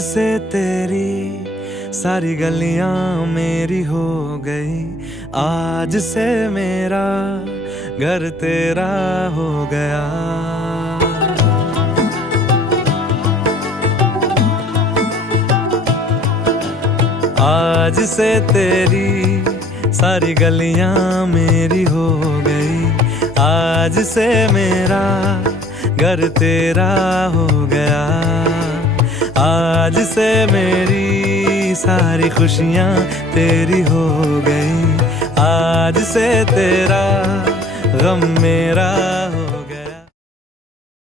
से तेरी सारी गलियां मेरी हो गई, आज से मेरा घर तेरा हो गया। आज से तेरी सारी गलियां मेरी हो गई, आज से मेरा घर तेरा हो गया। आज से मेरी सारी खुशियां तेरी हो गई, आज से तेरा गम मेरा हो